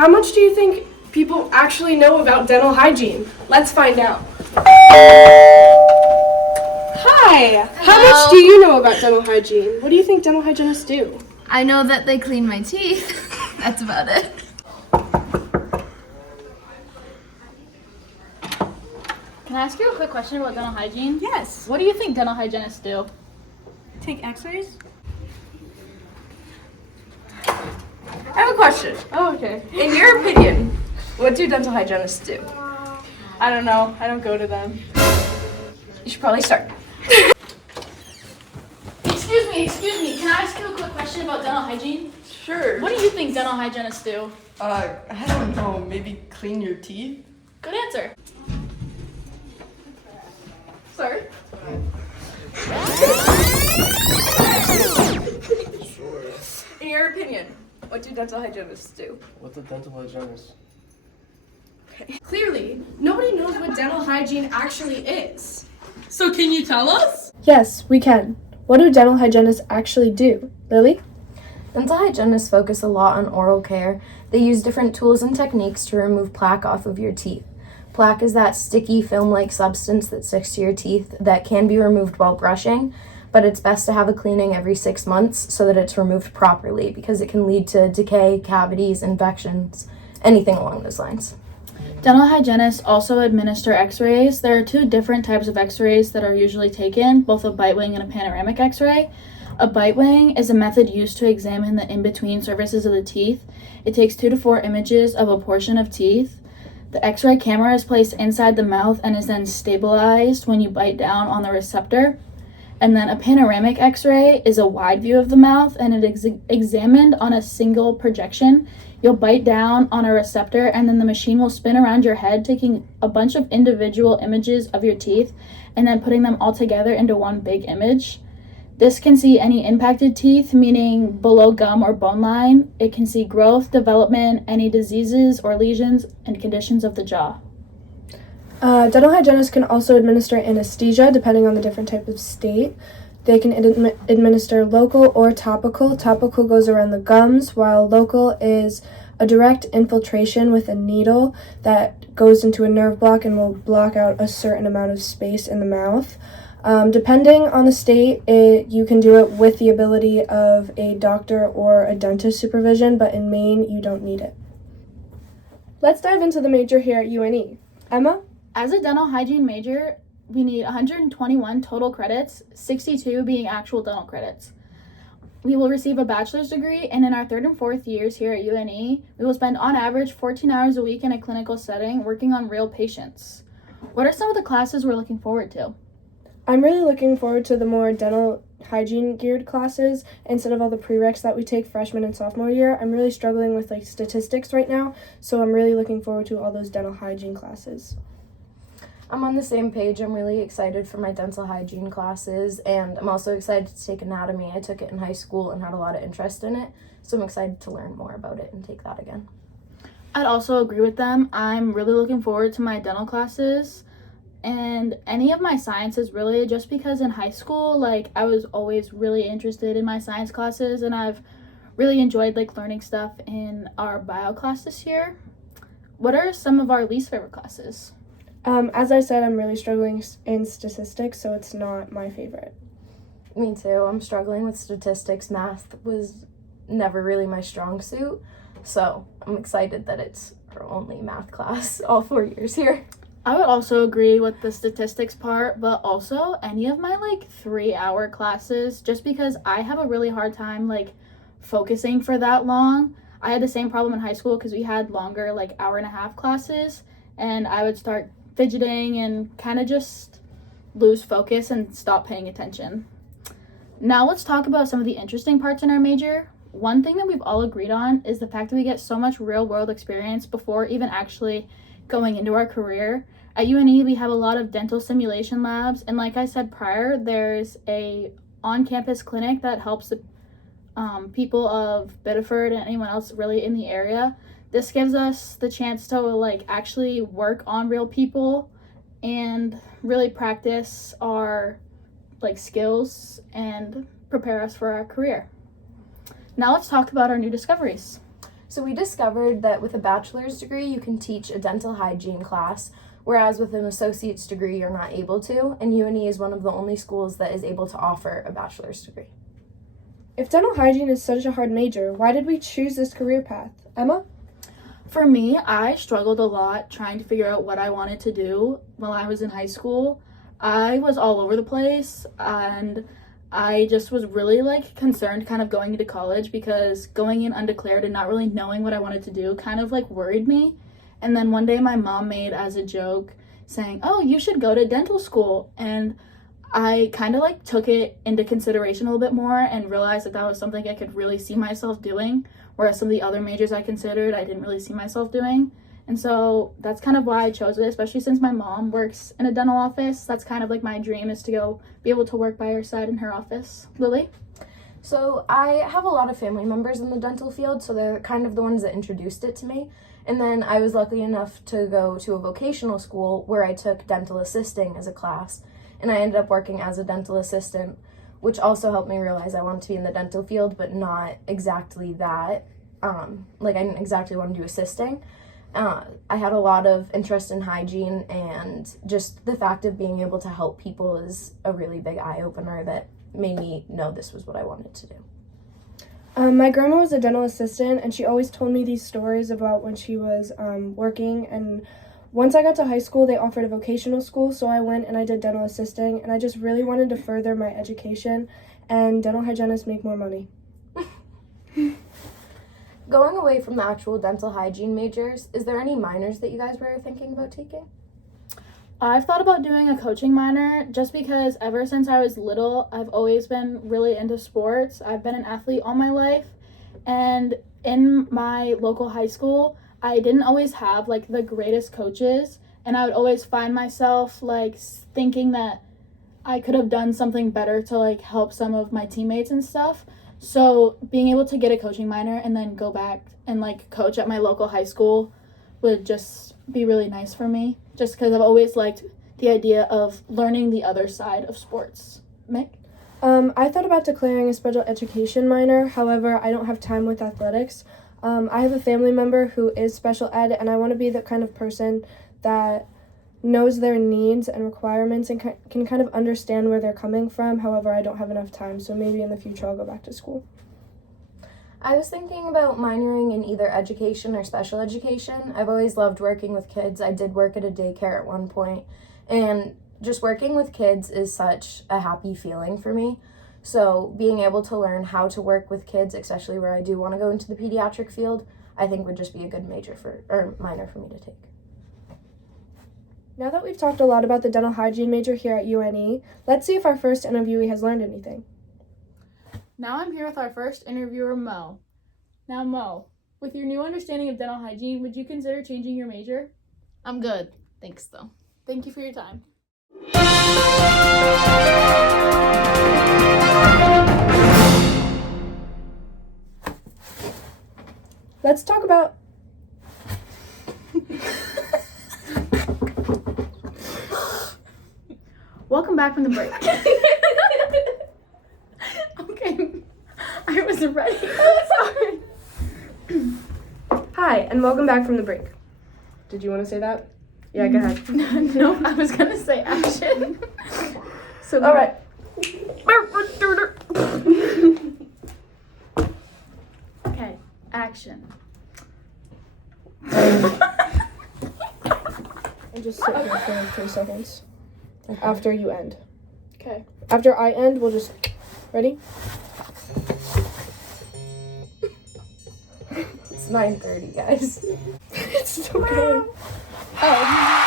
How much do you think people actually know about dental hygiene? Let's find out. Hi! How much do you know about dental hygiene? What do you think dental hygienists do? I know that they clean my teeth. That's about it. Can I ask you a quick question about dental hygiene? Yes. What do you think dental hygienists do? Take x-rays? I have a question. Oh, okay. In your opinion, what do dental hygienists do? I don't know. I don't go to them. You should probably start. Excuse me. Can I ask you a quick question about dental hygiene? Sure. What do you think dental hygienists do? I don't know, maybe clean your teeth? Good answer. Sorry. In your opinion, what do dental hygienists do? What's a dental hygienist? Clearly, nobody knows what dental hygiene actually is. So can you tell us? Yes, we can. What do dental hygienists actually do? Lily? Dental hygienists focus a lot on oral care. They use different tools and techniques to remove plaque off of your teeth. Plaque is that sticky film-like substance that sticks to your teeth that can be removed while brushing, but it's best to have a cleaning every 6 months so that it's removed properly because it can lead to decay, cavities, infections, anything along those lines. Dental hygienists also administer x-rays. There are two different types of x-rays that are usually taken, both a bite wing and a panoramic x-ray. A bite wing is a method used to examine the in-between surfaces of the teeth. It takes 2 to 4 images of a portion of teeth. The x-ray camera is placed inside the mouth and is then stabilized when you bite down on the receptor. And then a panoramic x-ray is a wide view of the mouth and it is examined on a single projection. You'll bite down on a receptor and then the machine will spin around your head, taking a bunch of individual images of your teeth and then putting them all together into one big image. This can see any impacted teeth, meaning below gum or bone line. It can see growth, development, any diseases or lesions, and conditions of the jaw. Dental hygienists can also administer anesthesia depending on the different type of state. They can administer local or topical. Topical goes around the gums, while local is a direct infiltration with a needle that goes into a nerve block and will block out a certain amount of space in the mouth. Depending on the state, you can do it with the ability of a doctor or a dentist supervision, but in Maine, you don't need it. Let's dive into the major here at UNE. Emma? As a dental hygiene major, we need 121 total credits, 62 being actual dental credits. We will receive a bachelor's degree, and in our 3rd and 4th years here at UNE, we will spend on average 14 hours a week in a clinical setting working on real patients. What are some of the classes we're looking forward to? I'm really looking forward to the more dental hygiene geared classes instead of all the prereqs that we take freshman and sophomore year. I'm really struggling with statistics right now, so I'm really looking forward to all those dental hygiene classes. I'm on the same page. I'm really excited for my dental hygiene classes, and I'm also excited to take anatomy. I took it in high school and had a lot of interest in it, so I'm excited to learn more about it and take that again. I'd also agree with them. I'm really looking forward to my dental classes and any of my sciences, really, just because in high school, I was always really interested in my science classes, and I've really enjoyed learning stuff in our bio class this year. What are some of our least favorite classes? As I said, I'm really struggling in statistics, so it's not my favorite. Me too. I'm struggling with statistics. Math was never really my strong suit, so I'm excited that it's our only math class all 4 years here. I would also agree with the statistics part, but also any of my 3-hour classes, just because I have a really hard time focusing for that long. I had the same problem in high school because we had longer hour-and-a-half classes, and I would start fidgeting and kind of just lose focus and stop paying attention. Now let's talk about some of the interesting parts in our major. One thing that we've all agreed on is the fact that we get so much real-world experience before even actually going into our career. At UNE, we have a lot of dental simulation labs, and like I said prior, there's a on-campus clinic that helps the people of Biddeford and anyone else really in the area. This gives us the chance to actually work on real people and really practice our skills and prepare us for our career. Now let's talk about our new discoveries. So we discovered that with a bachelor's degree, you can teach a dental hygiene class, whereas with an associate's degree, you're not able to, and UNE is one of the only schools that is able to offer a bachelor's degree. If dental hygiene is such a hard major, why did we choose this career path? Emma? For me, I struggled a lot trying to figure out what I wanted to do while I was in high school. I was all over the place, and I just was really like concerned kind of going into college, because going in undeclared and not really knowing what I wanted to do kind of like worried me. And then one day my mom made as a joke saying, "Oh, you should go to dental school." And I kind of like took it into consideration a little bit more and realized that that was something I could really see myself doing, whereas some of the other majors I considered I didn't really see myself doing. And so that's kind of why I chose it, especially since my mom works in a dental office. That's kind of like my dream, is to go be able to work by her side in her office. Lily? So I have a lot of family members in the dental field, so they're kind of the ones that introduced it to me. And then I was lucky enough to go to a vocational school where I took dental assisting as a class. And I ended up working as a dental assistant, which also helped me realize I wanted to be in the dental field, but not exactly that. I didn't exactly want to do assisting. I had a lot of interest in hygiene, and just the fact of being able to help people is a really big eye-opener that made me know this was what I wanted to do. My grandma was a dental assistant, and she always told me these stories about when she was working. And once I got to high school, they offered a vocational school, so I went and I did dental assisting, and I just really wanted to further my education, and dental hygienists make more money. Going away from the actual dental hygiene majors, is there any minors that you guys were thinking about taking? I've thought about doing a coaching minor just because ever since I was little, I've always been really into sports. I've been an athlete all my life, and in my local high school, I didn't always have like the greatest coaches, and I would always find myself like thinking that I could have done something better to like help some of my teammates and stuff. So being able to get a coaching minor and then go back and like coach at my local high school would just be really nice for me, just because I've always liked the idea of learning the other side of sports. Mick? I thought about declaring a special education minor. However, I don't have time with athletics. I have a family member who is special ed, and I want to be the kind of person that knows their needs and requirements and can kind of understand where they're coming from. However, I don't have enough time, so maybe in the future I'll go back to school. I was thinking about minoring in either education or special education. I've always loved working with kids. I did work at a daycare at one point, and just working with kids is such a happy feeling for me. So being able to learn how to work with kids, especially where I do want to go into the pediatric field, I think would just be a good minor for me to take. Now that we've talked a lot about the dental hygiene major here at UNE, let's see if our first interviewee has learned anything. Now I'm here with our first interviewer, Mo. Now, Mo, with your new understanding of dental hygiene, would you consider changing your major? I'm good. Thanks, though. Thank you for your time. Let's talk about... Welcome back from the break. Okay, I wasn't ready. Sorry. Hi, and welcome back from the break. Did you want to say that? Yeah, go ahead. No, I was gonna say action. So, all right. Okay, action. And just sit here for 3 seconds after you end. Okay. After I end, we'll just... Ready? It's 9:30, guys. It's still going. Oh.